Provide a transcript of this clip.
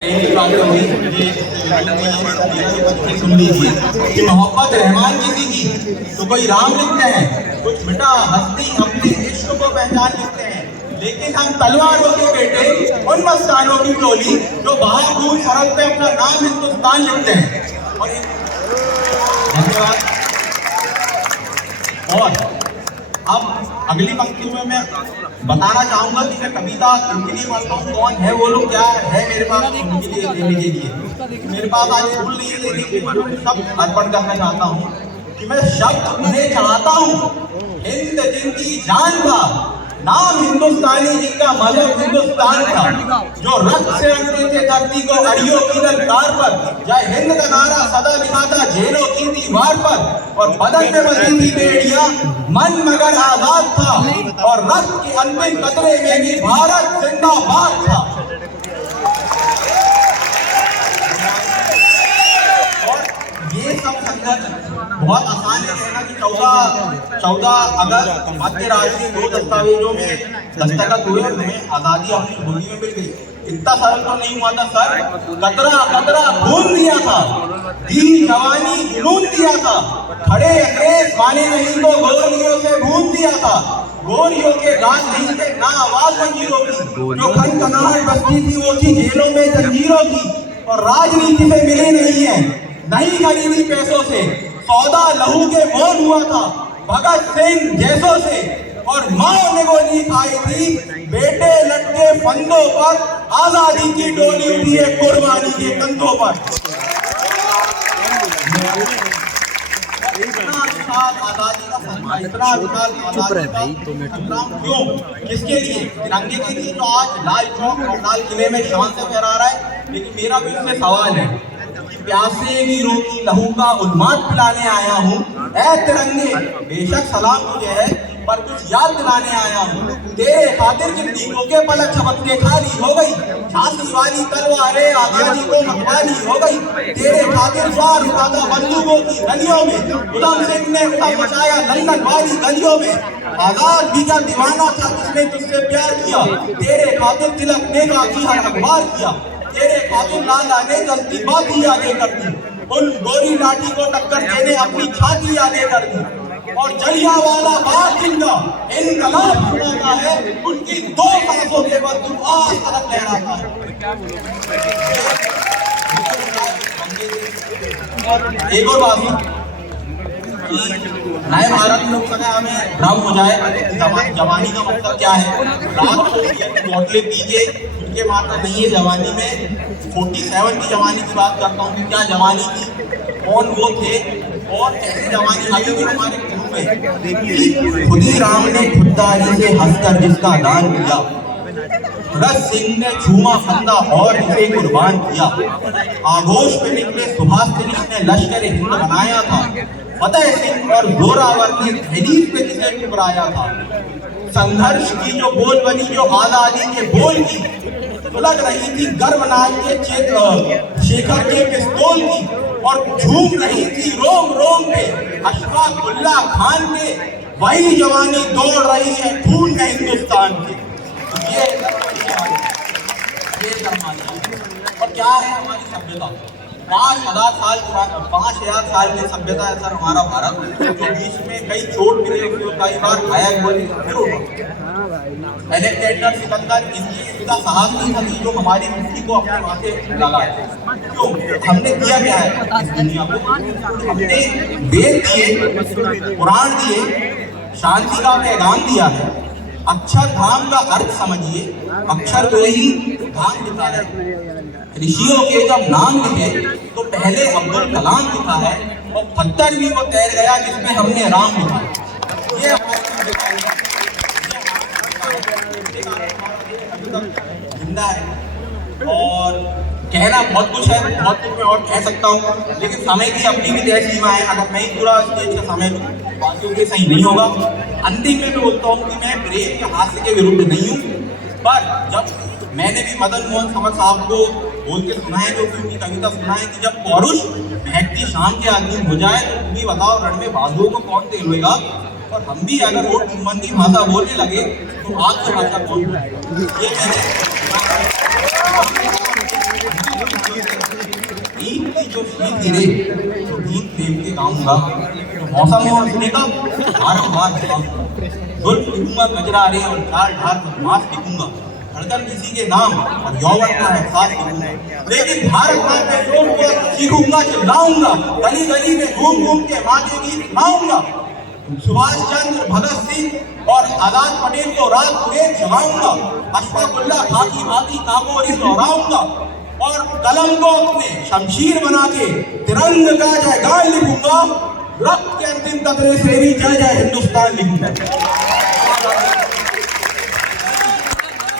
सुन लीजिए कि मोहब्बत रहमान जी की तो कोई राम लिखते हैं, कुछ बेटा हस्ती अपने इश्क को पहचान लिखते हैं, लेकिन हम तलवारों के बेटे उन मस्तानों की टोली जो बहादुर सरहद पे अपना नाम हिंदुस्तान लिखते हैं। और धन्यवाद। और अब अगली पंक्ति में मैं बताना चाहूंगा कि मैं कविता किनके लिए पढ़ता हूँ, कौन है वो लोग, क्या है मेरे पास उनके लिए देने के लिए। मेरे पास आज फूल नहीं है देने के लिए, सब अर्पण करना चाहता हूँ कि मैं शब्द उन्हें चढ़ाता हूँ। हिंद जिनकी जान का नाम हिंदुस्तानी, जिनका मजहब हिंदुस्तान था, जो रक्त से रंगते थे धरती को अड़ियों की ललकार पर, जय हिंद का नारा सदा लिखा था जेलों की दीवार पर, और बदन में बसी थी बेड़ियां मन मगर आजाद था, और रक्त के अंतिम कतरे में भी भारत जिंदाबाद था। और ये सब संघर्ष बहुत आसान है कहना कि 14 अगस्त मध्य रात्रि 2 दस्तावेजों में दस्तखत हुए, हमें आजादी अपनी गोदी में मिल गई। इतना सरल तो नहीं हुआ था सर, कतरा कतरा खून दिया था, दी जवानी जुनून दिया था, खड़े अंग्रेज माने नहीं तो गोलियों से भून दिया था, गोलियों के गाज नहीं थे ना आवाज मंजीरों की, जो खनखनाहट बसती थी वो थी जेलों में जंजीरों की। और राजनीति से मिली नहीं है, नहीं खरीदी पैसों से, सौदा लहू के मोल हुआ था भगत सिंह जैसों से, और मां ने गोली खाई थी बेटे लटके फंदों पर, आजादी की डोली उठी है कुर्बानी के कंधों पर। क्यों, किसके लिए? तिरंगे के लिए जो आज लाल चौक और लाल किले में शान से फहरा रहा है। लेकिन मेरा भी इसमें सवाल है, प्यासे वीरों की लहू का उन्माद पिलाने आया हूँ, ऐ तिरंगे बेशक सलाम तुझे है पर कुछ याद दिलाने आया हूँ। तेरे खातिर जिन दीपों के पलक झपक के खाली हो गई, झांसी वाली तलवारें आजादी को मतवाली हो गई। तेरे खातिर स्वार उठाता बंदूकों की गलियों में, उधम सिंह ने उधम मचाया लंदन वाली गलियों में। आजाद भी का दीवाना था जिसने तुझसे प्यार किया, तेरे खातिर तिलक ने गाजी हर अखबार किया, तेरे खातिर लाला ने गलती बाती यादें कर दी, उन गोरी लाठी को टक्कर देने अपनी छाती यादें कर दी। और जलियांवाला बाग जिंदा इनकलाब छुड़ाता है, उनकी 2 सांसों के बाद तू आज तक लहराता है। एक और बात नए भारत लोग हमें भ्रम हो जाए जवानी का मतलब क्या है। रात को बोतलें पीजिए, उनके मात्र नहीं है जवानी में। 47 की जवानी की बात करता हूँ कि क्या जवानी थी, कौन वो थे और कैसे जवानी आई थी हमारे मुंह में। खुदी राम ने खुददारी से हंसकर जिसका दान किया, भगत सिंह ने झूमा फंदा और इसे कुर्बान किया। आगोश पे निकले सुभाष चंद्र ने लश्कर हिंद बनाया था, फतेह सिंह और जोरावर ने दहलीज पे जिसे ठुकराया था। संघर्ष की जो बोल बनी, जो आजादी के बोल की सुलग रही थी गर्वनाल के शेखर के पिस्तौल की, और झूम रही थी रोम रोम पे अशफाक उल्लाह खान के। वही जवानी दौड़ रही है खून में हिंदुस्तान के। ये और क्या है हमारी सभ्यता? 5000 साल की सभ्यता है सर हमारा भारत, जो बीच में कई चोट मिले, कई बार घायल हुए, फिर उठा। अलेक्जेंडर सिकंदर इसका साहस नहीं था जो हमारी मुट्ठी को अपने माथे लगाए। क्यों? हमने किया क्या है इस दुनिया को? हमने वेद दिए, पुराण दिए, शांति का पैगाम दिया है। अक्षर धाम का अर्थ समझिए, अक्षर को ही धाम लिखा है। ऋषियों के जब नाम लिखे तो पहले अब्दुल कलाम लिखा है, और पत्थर भी वो तैर गया जिसमें हमने राम लिखा। ये जिंदा है। और कहना बहुत कुछ है, बहुत कुछ मैं और कह सकता हूँ, लेकिन समय की अपनी भी तय सीमा है। अगर मैं ही पूरा स्टेज का समय बाकियों के सही नहीं होगा। अंतिम में मैं बोलता हूँ कि मैं प्रेम के हास्य के विरुद्ध नहीं हूँ, पर जब मैंने भी मदन मोहन समर साहब को बोल के सुना है, जो कि उनकी कविता सुना है कि जब पौरुष महकती शाम के आदमी हो जाए तो तुम भी बताओ रण में बाजुओं को कौन तेलवेगा। और हम भी अगर वोट संबंधी भाषा बोलने लगे तो आपकी भाषा कौन बोलेगा? ये ईद की जो शीत गिरे तो गीत प्रेम के गाऊंगा, मौसम और सुनेगा बारंबार जुल्फ लिखूंगा गजरा रे और चाल ढाल बदमाश लिखूंगा, धड़कन किसी के नाम और यौवन का एहसास लिखूंगा, लेकिन भारत माँ के शोर को सीखूंगा चिल्लाऊंगा, गली गली में घूम घूम के माँ के गीत सुनाऊंगा, सुभाष चंद्र भगत सिंह और आजाद पटेल को रात में जगाऊंगा, अशफाकुल्ला खाकी खाकी काकोरी दोहराऊंगा और कलम को अपने शमशीर बना के तिरंगे का जयगान लिखूंगा, रक्त के अंतिम कतरे से भी जय जय हिंदुस्तान लिखूंगा।